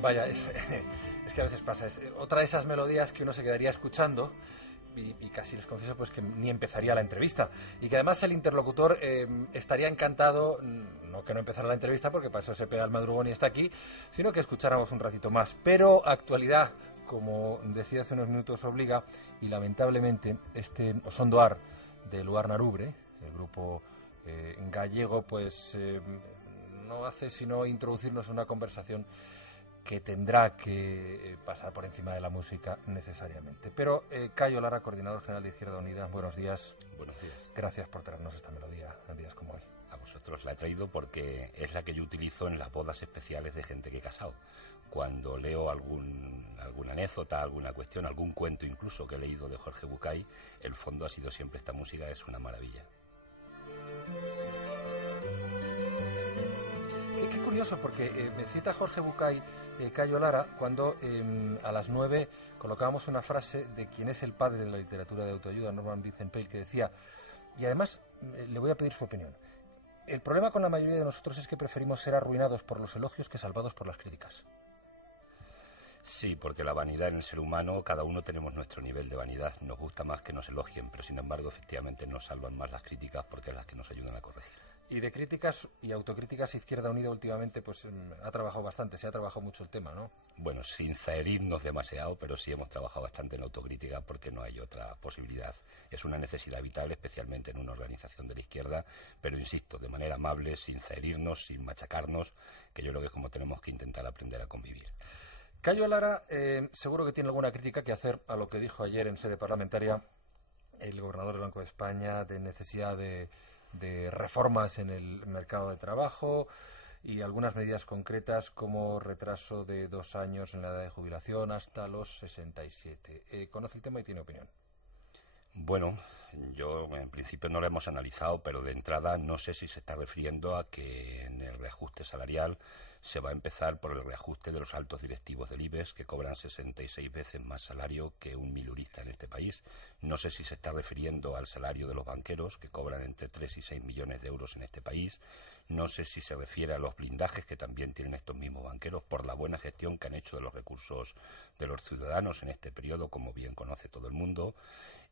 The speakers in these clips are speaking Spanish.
Vaya, es que a veces pasa. Es otra de esas melodías que uno se quedaría escuchando y casi les confieso pues que ni empezaría la entrevista. Y que además el interlocutor estaría encantado, no que no empezara la entrevista porque para eso se pega el madrugón y está aquí, sino que escucháramos un ratito más. Pero actualidad, como decía hace unos minutos, obliga, y lamentablemente este Osondoar de Luar Narubre, el grupo gallego, pues no hace sino introducirnos en una conversación que tendrá que pasar por encima de la música necesariamente. Pero Cayo Lara, coordinador general de Izquierda Unida, buenos días. Buenos días. Gracias por traernos esta melodía en días como hoy. A vosotros la he traído porque es la que yo utilizo en las bodas especiales de gente que he casado. Cuando leo alguna anécdota, alguna cuestión, algún cuento incluso que he leído de Jorge Bucay, el fondo ha sido siempre esta música, es una maravilla. Qué curioso, porque me cita Jorge Bucay, Cayo Lara, cuando a las 9 colocábamos una frase de quien es el padre de la literatura de autoayuda, Norman Vincent Peale, que decía, y además le voy a pedir su opinión, el problema con la mayoría de nosotros es que preferimos ser arruinados por los elogios que salvados por las críticas. Sí, porque la vanidad en el ser humano, cada uno tenemos nuestro nivel de vanidad. Nos gusta más que nos elogien, pero sin embargo, efectivamente, nos salvan más las críticas porque es las que nos ayudan a corregir. Y de críticas y autocríticas, Izquierda Unida últimamente pues ha trabajado bastante, se ha trabajado mucho el tema, ¿no? Bueno, sin zaherirnos demasiado, pero sí hemos trabajado bastante en autocrítica porque no hay otra posibilidad. Es una necesidad vital, especialmente en una organización de la izquierda, pero insisto, de manera amable, sin zaherirnos, sin machacarnos, que yo creo que es como tenemos que intentar aprender a convivir. Cayo Lara seguro que tiene alguna crítica que hacer a lo que dijo ayer en sede parlamentaria el gobernador del Banco de España de necesidad de reformas en el mercado de trabajo y algunas medidas concretas como retraso de 2 años en la edad de jubilación hasta los 67. ¿Conoce el tema y tiene opinión? Bueno, yo en principio no lo hemos analizado, pero de entrada no sé si se está refiriendo a que en el reajuste salarial se va a empezar por el reajuste de los altos directivos del IBEX, que cobran 66 veces más salario que un milurista en este país. No sé si se está refiriendo al salario de los banqueros, que cobran entre 3 y 6 millones de euros en este país. No sé si se refiere a los blindajes que también tienen estos mismos banqueros por la buena gestión que han hecho de los recursos de los ciudadanos en este periodo, como bien conoce todo el mundo.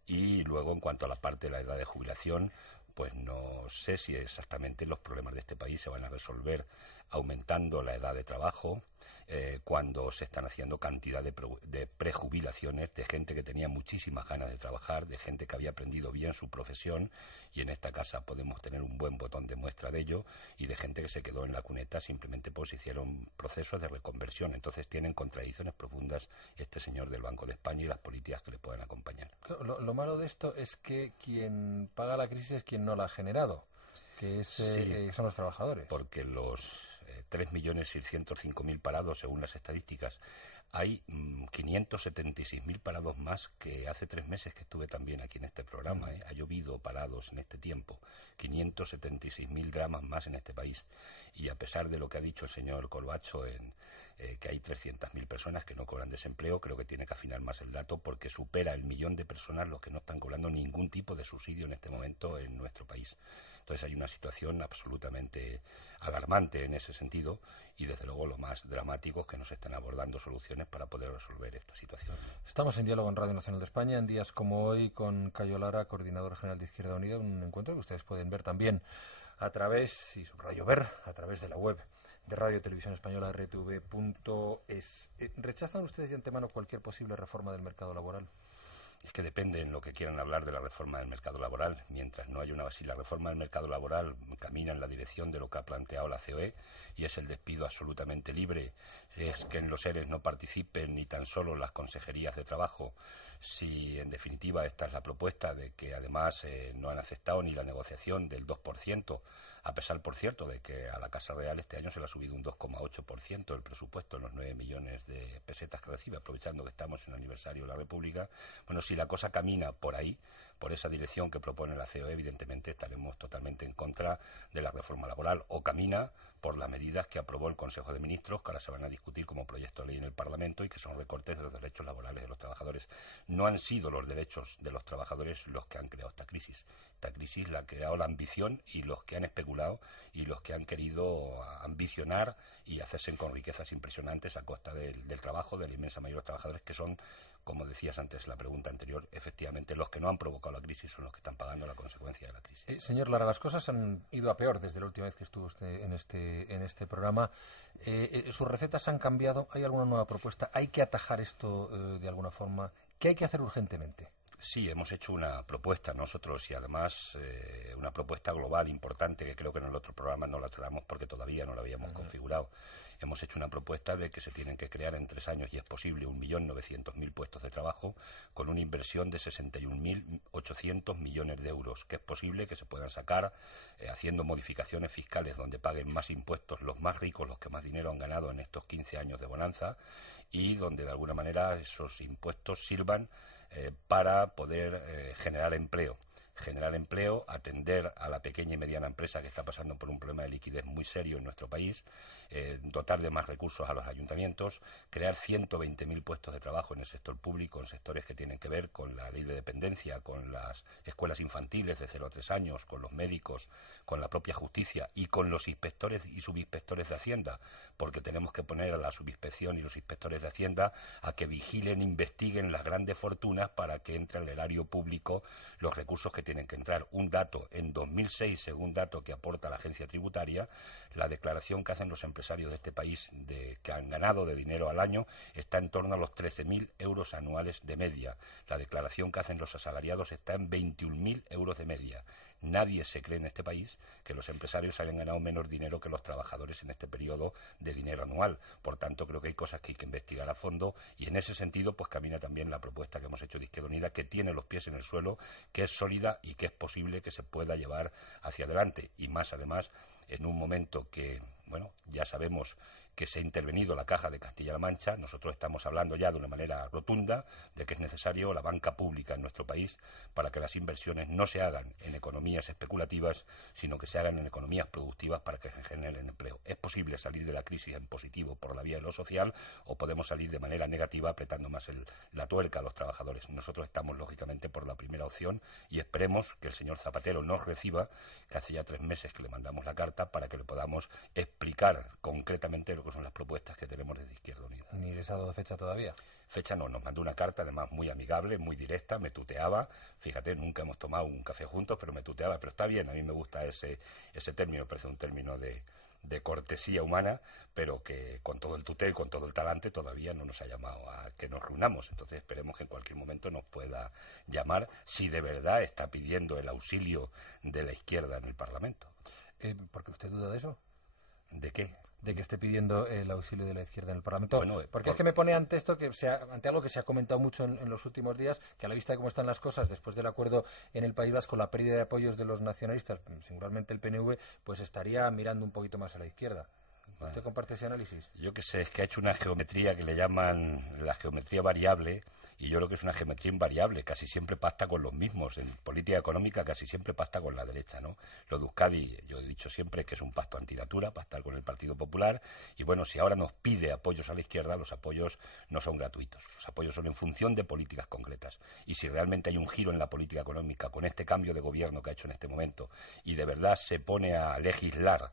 Y luego, en cuanto a la parte de la edad de jubilación, pues no sé si exactamente los problemas de este país se van a resolver aumentando la edad de trabajo, cuando se están haciendo cantidad de prejubilaciones de gente que tenía muchísimas ganas de trabajar, de gente que había aprendido bien su profesión, y en esta casa podemos tener un buen botón de muestra de ello, y de gente que se quedó en la cuneta simplemente pues hicieron procesos de reconversión. Entonces tienen contradicciones profundas este señor del Banco de España y las políticas que le pueden acompañar. Lo malo de esto es que quien paga la crisis es quien no la ha generado, que es, sí, son los trabajadores. Porque los 3.605.000 parados, según las estadísticas, hay 576.000 parados más que hace 3 meses que estuve también aquí en este programa. Ha llovido parados en este tiempo, 576.000 dramas más en este país. Y a pesar de lo que ha dicho el señor Corbacho que hay 300.000 personas que no cobran desempleo, creo que tiene que afinar más el dato porque supera el 1.000.000 de personas los que no están cobrando ningún tipo de subsidio en este momento en nuestro país. Entonces hay una situación absolutamente alarmante en ese sentido y desde luego lo más dramático es que nos están abordando soluciones para poder resolver esta situación. Estamos en diálogo en Radio Nacional de España en días como hoy con Cayo Lara, coordinador general de Izquierda Unida, un encuentro que ustedes pueden ver también a través, y subrayo ver, a través de la web de Radio Televisión Española, rtv.es. ¿Rechazan ustedes de antemano cualquier posible reforma del mercado laboral? Es que depende en lo que quieran hablar de la reforma del mercado laboral. Mientras no haya si la reforma del mercado laboral camina en la dirección de lo que ha planteado la COE, y es el despido absolutamente libre, es que en los ERES no participen ni tan solo las consejerías de trabajo, si en definitiva esta es la propuesta de que además no han aceptado ni la negociación del 2%, a pesar, por cierto, de que a la Casa Real este año se le ha subido un 2,8% el presupuesto en los 9 millones de pesetas que recibe, aprovechando que estamos en el aniversario de la República. Bueno, si la cosa camina por ahí, por esa dirección que propone la COE, evidentemente estaremos totalmente en contra de la reforma laboral, o camina por las medidas que aprobó el Consejo de Ministros, que ahora se van a discutir como proyecto de ley en el Parlamento y que son recortes de los derechos laborales de los trabajadores. no han sido los derechos de los trabajadores los que han creado esta crisis. Esta crisis la ha creado la ambición y los que han especulado y los que han querido ambicionar y hacerse con riquezas impresionantes a costa del trabajo de la inmensa mayoría de los trabajadores, que son, como decías antes en la pregunta anterior, efectivamente los que no han provocado la crisis son los que están pagando la consecuencia de la crisis. Señor Lara, las cosas han ido a peor desde la última vez que estuvo usted en este programa. ¿Sus recetas han cambiado? ¿Hay alguna nueva propuesta? ¿Hay que atajar esto de alguna forma? ¿Qué hay que hacer urgentemente? Sí, hemos hecho una propuesta nosotros y además una propuesta global importante que creo que en el otro programa no la tratamos porque todavía no la habíamos configurado. Hemos hecho una propuesta de que se tienen que crear en 3 años, y es posible, 1.900.000 puestos de trabajo con una inversión de 61.800 millones de euros, que es posible que se puedan sacar haciendo modificaciones fiscales donde paguen más impuestos los más ricos, los que más dinero han ganado en estos 15 años de bonanza, y donde de alguna manera esos impuestos sirvan para poder generar empleo, atender a la pequeña y mediana empresa que está pasando por un problema de liquidez muy serio en nuestro país, dotar de más recursos a los ayuntamientos, crear 120.000 puestos de trabajo en el sector público, en sectores que tienen que ver con la ley de dependencia, con las escuelas infantiles de 0 a 3 años, con los médicos, con la propia justicia y con los inspectores y subinspectores de Hacienda, porque tenemos que poner a la subinspección y los inspectores de Hacienda a que vigilen, investiguen las grandes fortunas para que entre al erario público los recursos que tienen que entrar. Un dato, en 2006, según dato que aporta la agencia tributaria, la declaración que hacen los empresarios de este país que han ganado de dinero al año está en torno a los 13.000 euros anuales de media. La declaración que hacen los asalariados está en 21.000 euros de media. Nadie se cree en este país que los empresarios hayan ganado menos dinero que los trabajadores en este periodo de dinero anual. Por tanto, creo que hay cosas que hay que investigar a fondo y en ese sentido pues camina también la propuesta que hemos hecho de Izquierda Unida, que tiene los pies en el suelo, que es sólida y que es posible que se pueda llevar hacia adelante. Y más además en un momento que, bueno, ya sabemos que se ha intervenido la Caja de Castilla-La Mancha. Nosotros estamos hablando ya de una manera rotunda de que es necesario la banca pública en nuestro país para que las inversiones no se hagan en economías especulativas, sino que se hagan en economías productivas para que se generen empleo. Es posible salir de la crisis en positivo por la vía de lo social o podemos salir de manera negativa apretando más la tuerca a los trabajadores. Nosotros estamos lógicamente por la primera opción y esperemos que el señor Zapatero nos reciba, que hace ya 3 meses que le mandamos la carta para que le podamos explicar concretamente lo que son las propuestas que tenemos desde Izquierda Unida. ¿Ni les ha dado fecha todavía? Fecha no, nos mandó una carta además muy amigable, muy directa, me tuteaba, fíjate, nunca hemos tomado un café juntos, pero me tuteaba, pero está bien, a mí me gusta ese término, parece un término de cortesía humana, pero que con todo el tuteo y con todo el talante todavía no nos ha llamado a que nos reunamos. Entonces esperemos que en cualquier momento nos pueda llamar si de verdad está pidiendo el auxilio de la izquierda en el Parlamento. ¿Por qué usted duda de eso? ¿De qué? De que esté pidiendo el auxilio de la izquierda en el Parlamento. Bueno, porque es que me pone ante esto, ante algo que se ha comentado mucho en los últimos días, que a la vista de cómo están las cosas, después del acuerdo en el País Vasco, la pérdida de apoyos de los nacionalistas, singularmente el PNV, pues estaría mirando un poquito más a la izquierda. ¿Usted comparte ese análisis? Yo qué sé, es que ha hecho una geometría que le llaman la geometría variable, y yo creo que es una geometría invariable, casi siempre pacta con los mismos. En política económica casi siempre pacta con la derecha, ¿no? Lo de Euskadi, yo he dicho siempre que es un pacto antinatura, pactar con el Partido Popular, y bueno, si ahora nos pide apoyos a la izquierda, los apoyos no son gratuitos, los apoyos son en función de políticas concretas, y si realmente hay un giro en la política económica con este cambio de gobierno que ha hecho en este momento, y de verdad se pone a legislar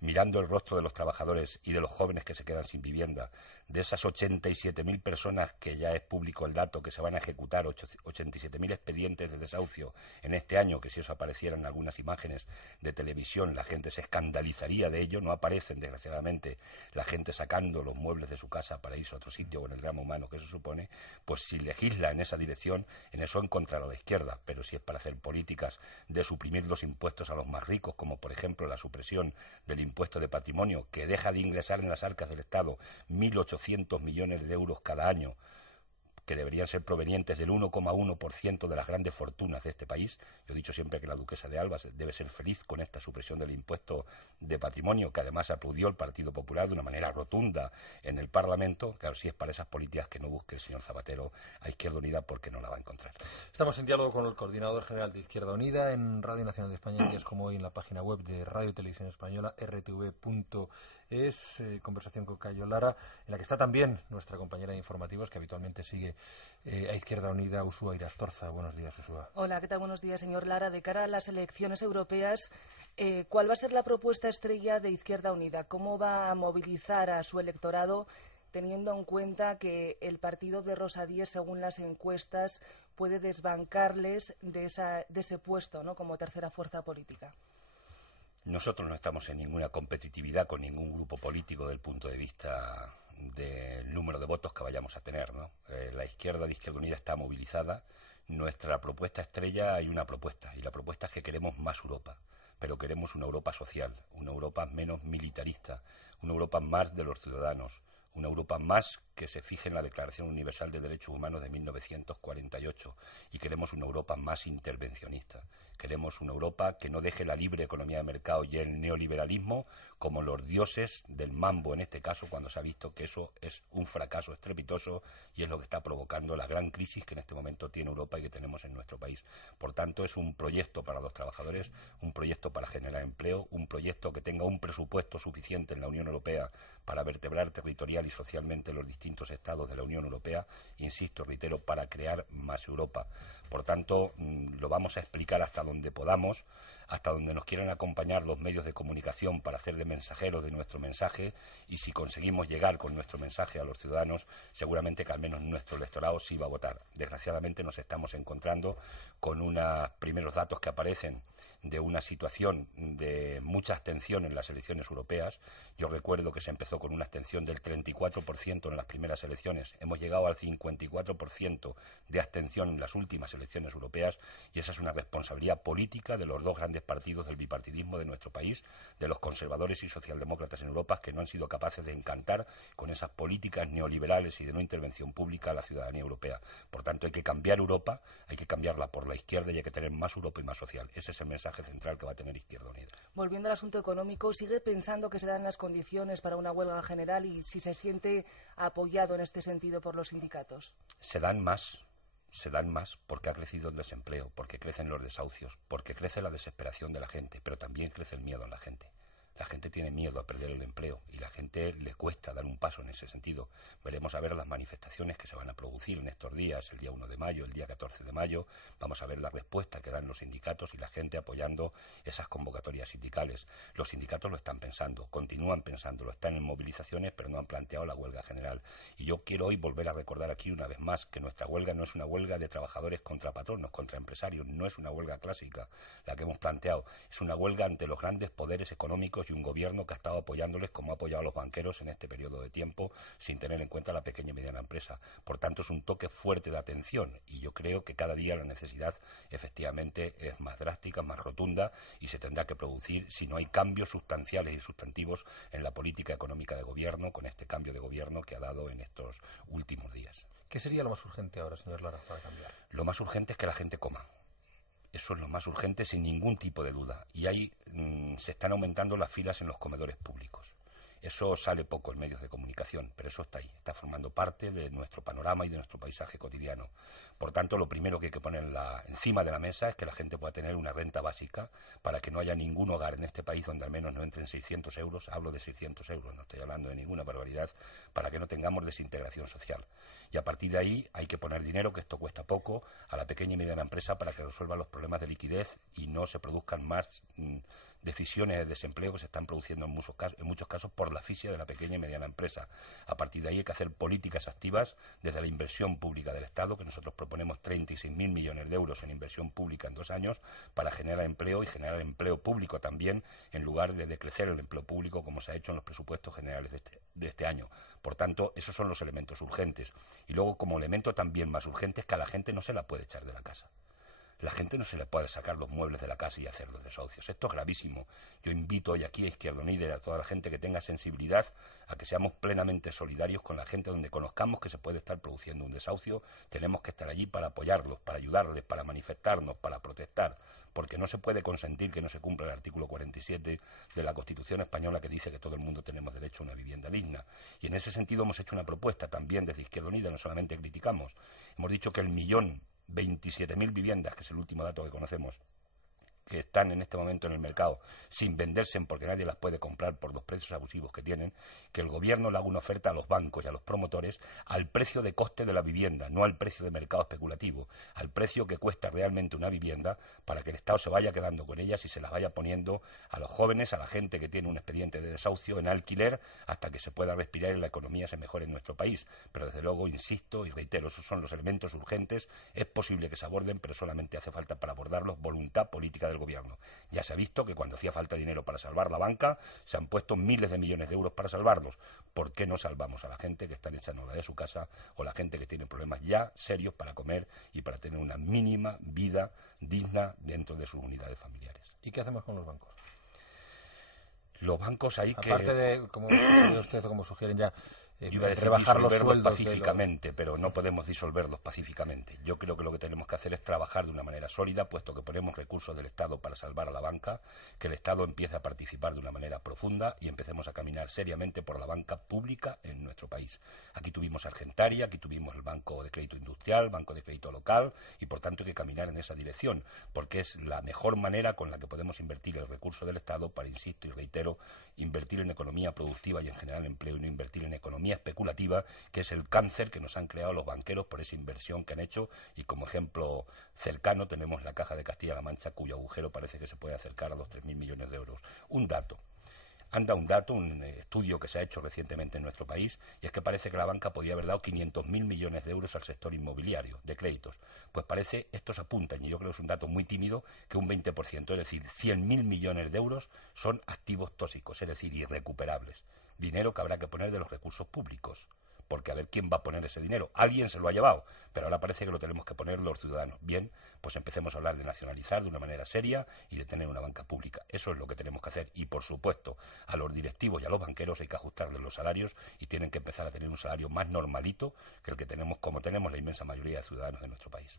mirando el rostro de los trabajadores y de los jóvenes que se quedan sin vivienda, de esas 87.000 personas, que ya es público el dato, que se van a ejecutar, 87.000 expedientes de desahucio en este año, que si eso apareciera en algunas imágenes de televisión, la gente se escandalizaría de ello. No aparecen, desgraciadamente, la gente sacando los muebles de su casa para irse a otro sitio con el drama humano que eso supone. Pues si legisla en esa dirección, en eso encontrará a la izquierda, pero si es para hacer políticas de suprimir los impuestos a los más ricos, como por ejemplo la supresión del impuesto de patrimonio, que deja de ingresar en las arcas del Estado 1.800 millones de euros cada año, que deberían ser provenientes del 1,1% de las grandes fortunas de este país. Yo he dicho siempre que la duquesa de Alba debe ser feliz con esta supresión del impuesto de patrimonio, que además aplaudió el Partido Popular de una manera rotunda en el Parlamento. Claro, si es para esas políticas, que no busque el señor Zapatero a Izquierda Unida, porque no la va a encontrar. Estamos en diálogo con el coordinador general de Izquierda Unida en Radio Nacional de España, días como hoy en la página web de Radio Televisión Española, rtv.es, conversación con Cayo Lara, en la que está también nuestra compañera de informativos, que habitualmente sigue a Izquierda Unida, Uxúa Irastorza. Buenos días, Uxúa. Hola, ¿qué tal? Buenos días, señor Lara. De cara a las elecciones europeas, ¿cuál va a ser la propuesta estrella de Izquierda Unida? ¿Cómo va a movilizar a su electorado, teniendo en cuenta que el partido de Rosa Díez, según las encuestas, puede desbancarles de ese puesto, ¿no?, como tercera fuerza política? Nosotros no estamos en ninguna competitividad con ningún grupo político desde el punto de vista del número de votos que vayamos a tener, ¿no? La izquierda de Izquierda Unida está movilizada. Nuestra propuesta estrella, hay una propuesta, y la propuesta es que queremos más Europa, pero queremos una Europa social, una Europa menos militarista, una Europa más de los ciudadanos, una Europa más que se fije en la Declaración Universal de Derechos Humanos de 1948, y queremos una Europa más intervencionista. Queremos una Europa que no deje la libre economía de mercado y el neoliberalismo como los dioses del mambo, en este caso, cuando se ha visto que eso es un fracaso estrepitoso y es lo que está provocando la gran crisis que en este momento tiene Europa y que tenemos en nuestro país. Por tanto, es un proyecto para los trabajadores, un proyecto para generar empleo, un proyecto que tenga un presupuesto suficiente en la Unión Europea para vertebrar territorial y socialmente los distintos estados de la Unión Europea, insisto, reitero, para crear más Europa. Por tanto, lo vamos a explicar hasta donde podamos, hasta donde nos quieran acompañar los medios de comunicación para hacer de mensajeros de nuestro mensaje, y si conseguimos llegar con nuestro mensaje a los ciudadanos, seguramente que al menos nuestro electorado sí va a votar. Desgraciadamente nos estamos encontrando con unos primeros datos que aparecen de una situación de mucha abstención en las elecciones europeas. Yo recuerdo que se empezó con una abstención del 34% en las primeras elecciones. Hemos llegado al 54% de abstención en las últimas elecciones europeas, y esa es una responsabilidad política de los dos grandes partidos del bipartidismo de nuestro país, de los conservadores y socialdemócratas en Europa, que no han sido capaces de encantar con esas políticas neoliberales y de no intervención pública a la ciudadanía europea. Por tanto, hay que cambiar Europa, hay que cambiarla por la izquierda, y hay que tener más Europa y más social. Ese es el mensaje central que va a tener Izquierda Unida. Volviendo al asunto económico, ¿sigue pensando que se dan las condiciones para una huelga general y si se siente apoyado en este sentido por los sindicatos? Se dan más porque ha crecido el desempleo, porque crecen los desahucios, porque crece la desesperación de la gente, pero también crece el miedo en la gente. La gente tiene miedo a perder el empleo y la gente le cuesta dar un paso en ese sentido. Veremos a ver las manifestaciones que se van a producir en estos días, el día 1 de mayo, el día 14 de mayo. Vamos a ver la respuesta que dan los sindicatos y la gente apoyando esas convocatorias sindicales. Los sindicatos lo están pensando, continúan pensándolo, están en movilizaciones, pero no han planteado la huelga general. Y yo quiero hoy volver a recordar aquí una vez más que nuestra huelga no es una huelga de trabajadores contra patronos, contra empresarios, no es una huelga clásica la que hemos planteado, es una huelga ante los grandes poderes económicos y un gobierno que ha estado apoyándoles como ha apoyado a los banqueros en este periodo de tiempo, sin tener en cuenta la pequeña y mediana empresa. Por tanto, es un toque fuerte de atención, y yo creo que cada día la necesidad efectivamente es más drástica, más rotunda, y se tendrá que producir si no hay cambios sustanciales y sustantivos en la política económica de gobierno, con este cambio de gobierno que ha dado en estos últimos días. ¿Qué sería lo más urgente ahora, señor Lara, para cambiar? Lo más urgente es que la gente coma. Eso es lo más urgente, sin ningún tipo de duda. Y ahí se están aumentando las filas en los comedores públicos. Eso sale poco en medios de comunicación, pero eso está ahí, está formando parte de nuestro panorama y de nuestro paisaje cotidiano. Por tanto, lo primero que hay que poner encima de la mesa es que la gente pueda tener una renta básica para que no haya ningún hogar en este país donde al menos no entren 600 euros. Hablo de 600 euros, no estoy hablando de ninguna barbaridad, para que no tengamos desintegración social. Y a partir de ahí hay que poner dinero, que esto cuesta poco, a la pequeña y mediana empresa para que resuelva los problemas de liquidez y no se produzcan más decisiones de desempleo que se están produciendo en muchos casos por la asfixia de la pequeña y mediana empresa. A partir de ahí hay que hacer políticas activas desde la inversión pública del Estado, que nosotros proponemos 36.000 millones de euros en inversión pública en 2 años para generar empleo y generar empleo público también, en lugar de decrecer el empleo público como se ha hecho en los presupuestos generales de este año. Por tanto, esos son los elementos urgentes. Y luego, como elemento también más urgente, es que a la gente no se la puede echar de la casa. La gente no se le puede sacar los muebles de la casa y hacer los desahucios. Esto es gravísimo. Yo invito hoy aquí a Izquierda Unida y a toda la gente que tenga sensibilidad a que seamos plenamente solidarios con la gente. Donde conozcamos que se puede estar produciendo un desahucio, tenemos que estar allí para apoyarlos, para ayudarles, para manifestarnos, para protestar, porque no se puede consentir que no se cumpla el artículo 47 de la Constitución española, que dice que todo el mundo tenemos derecho a una vivienda digna. Y en ese sentido hemos hecho una propuesta también desde Izquierda Unida, no solamente criticamos. Hemos dicho que 1.027.000 viviendas, que es el último dato que conocemos, que están en este momento en el mercado sin venderse porque nadie las puede comprar por los precios abusivos que tienen, que el gobierno le haga una oferta a los bancos y a los promotores al precio de coste de la vivienda, no al precio de mercado especulativo, al precio que cuesta realmente una vivienda, para que el Estado se vaya quedando con ellas y se las vaya poniendo a los jóvenes, a la gente que tiene un expediente de desahucio en alquiler, hasta que se pueda respirar y la economía se mejore en nuestro país. Pero desde luego, insisto y reitero, esos son los elementos urgentes. Es posible que se aborden, pero solamente hace falta para abordarlos voluntad política del gobierno. Ya se ha visto que cuando hacía falta dinero para salvar la banca, se han puesto miles de millones de euros para salvarlos. ¿Por qué no salvamos a la gente que está echando de su casa, o la gente que tiene problemas ya serios para comer y para tener una mínima vida digna dentro de sus unidades familiares? ¿Y qué hacemos con los bancos? Los bancos hay que... Aparte de, como sugiere usted, como sugieren ya, iba a decir rebajar los disolverlos sueldos pacíficamente, pero no podemos disolverlos pacíficamente. Yo creo que lo que tenemos que hacer es trabajar de una manera sólida, puesto que ponemos recursos del Estado para salvar a la banca, que el Estado empiece a participar de una manera profunda y empecemos a caminar seriamente por la banca pública en nuestro país. Aquí tuvimos Argentaria, aquí tuvimos el Banco de Crédito Industrial, Banco de Crédito Local, y por tanto hay que caminar en esa dirección, porque es la mejor manera con la que podemos invertir el recurso del Estado para, insisto y reitero, invertir en economía productiva y en general empleo, y no invertir en economía especulativa, que es el cáncer que nos han creado los banqueros por esa inversión que han hecho. Y como ejemplo cercano tenemos la Caja de Castilla-La Mancha, cuyo agujero parece que se puede acercar a los 3.000 millones de euros. Un dato, un estudio que se ha hecho recientemente en nuestro país, y es que parece que la banca podía haber dado 500.000 millones de euros al sector inmobiliario de créditos. Pues parece, estos apuntan, y yo creo que es un dato muy tímido, que un 20%, es decir, 100.000 millones de euros son activos tóxicos, es decir, irrecuperables. Dinero que habrá que poner de los recursos públicos, porque a ver quién va a poner ese dinero. Alguien se lo ha llevado, pero ahora parece que lo tenemos que poner los ciudadanos. Bien, pues empecemos a hablar de nacionalizar de una manera seria y de tener una banca pública. Eso es lo que tenemos que hacer. Y por supuesto, a los directivos y a los banqueros hay que ajustarles los salarios, y tienen que empezar a tener un salario más normalito que el que tenemos, como tenemos la inmensa mayoría de ciudadanos de nuestro país.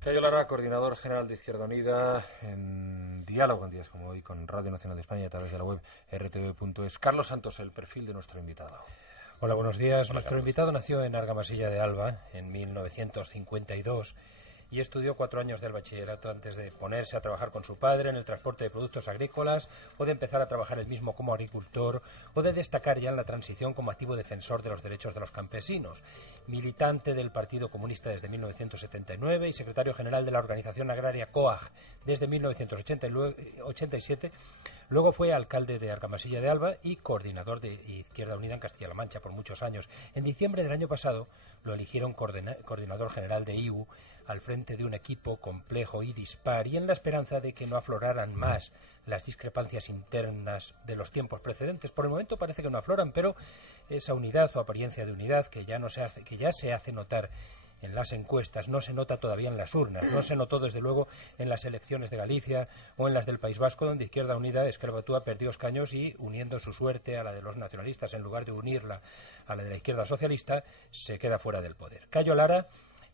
Cayo Lara, coordinador general de Izquierda Unida, en diálogo en días como hoy con Radio Nacional de España a través de la web rtv.es. Carlos Santos, el perfil de nuestro invitado. Hola, buenos días. Hola, Nuestro Carlos. invitado nació en Argamasilla de Alba en 1952 y estudió 4 años del bachillerato antes de ponerse a trabajar con su padre en el transporte de productos agrícolas, o de empezar a trabajar él mismo como agricultor, o de destacar ya en la transición como activo defensor de los derechos de los campesinos. Militante del Partido Comunista desde 1979 y secretario general de la organización agraria COAG desde 1987, luego fue alcalde de Argamasilla de Alba y coordinador de Izquierda Unida en Castilla-La Mancha por muchos años. En diciembre del año pasado lo eligieron coordinador general de IU, al frente de un equipo complejo y dispar, y en la esperanza de que no afloraran más las discrepancias internas de los tiempos precedentes. Por el momento parece que no afloran, pero esa unidad o apariencia de unidad que ya se hace notar en las encuestas, no se nota todavía en las urnas, no se notó desde luego en las elecciones de Galicia o en las del País Vasco, donde Izquierda Unida, Esquerbatúa, perdió escaños y, uniendo su suerte a la de los nacionalistas en lugar de unirla a la de la izquierda socialista, se queda fuera del poder. Cayo Lara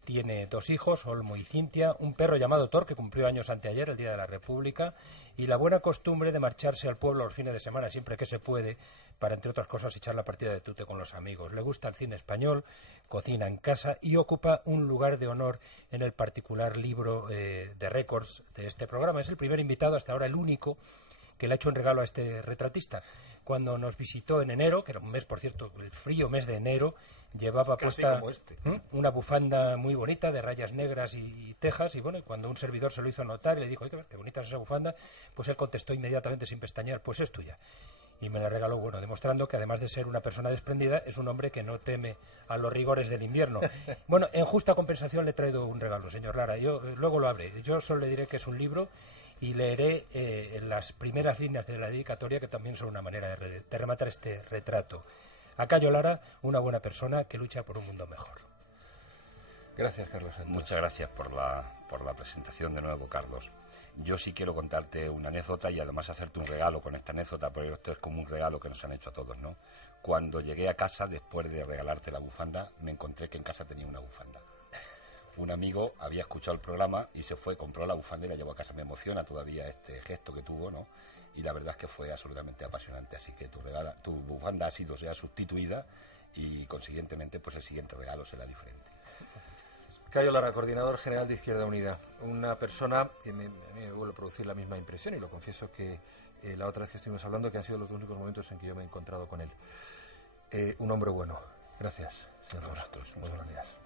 tiene 2 hijos, Olmo y Cintia, un perro llamado Thor, que cumplió años anteayer, el Día de la República, y la buena costumbre de marcharse al pueblo los fines de semana siempre que se puede, para, entre otras cosas, echar la partida de tute con los amigos. Le gusta el cine español, cocina en casa y ocupa un lugar de honor en el particular libro de récords de este programa. Es el primer invitado, hasta ahora el único, que le ha hecho un regalo a este retratista. Cuando nos visitó en enero, que era un mes, por cierto, el frío mes de enero, llevaba puesta una bufanda muy bonita de rayas negras y tejas, y bueno, cuando un servidor se lo hizo notar y le dijo, oye, qué bonita es esa bufanda, pues él contestó inmediatamente sin pestañear, pues es tuya. Y me la regaló, bueno, demostrando que además de ser una persona desprendida, es un hombre que no teme a los rigores del invierno. Bueno, en justa compensación le he traído un regalo, señor Lara. Yo luego lo abre. Yo solo le diré que es un libro y leeré las primeras líneas de la dedicatoria, que también son una manera de rematar este retrato. A Cayo Lara, una buena persona que lucha por un mundo mejor. Gracias, Carlos Santos. Muchas gracias por la presentación de nuevo, Carlos. Yo sí quiero contarte una anécdota y además hacerte un regalo con esta anécdota, porque esto es como un regalo que nos han hecho a todos, ¿no? Cuando llegué a casa, después de regalarte la bufanda, me encontré que en casa tenía una bufanda. Un amigo había escuchado el programa y se fue, compró la bufanda y la llevó a casa. Me emociona todavía este gesto que tuvo, ¿no? Y la verdad es que fue absolutamente apasionante. Así que tu bufanda ha sido sustituida y, consiguientemente, pues el siguiente regalo será diferente. Cayo Lara, coordinador general de Izquierda Unida. Una persona que a mí me vuelve a producir la misma impresión, y lo confieso que la otra vez que estuvimos hablando, que han sido los únicos momentos en que yo me he encontrado con él. Un hombre bueno. Gracias, señor Lara. A vosotros. Muy buenos días.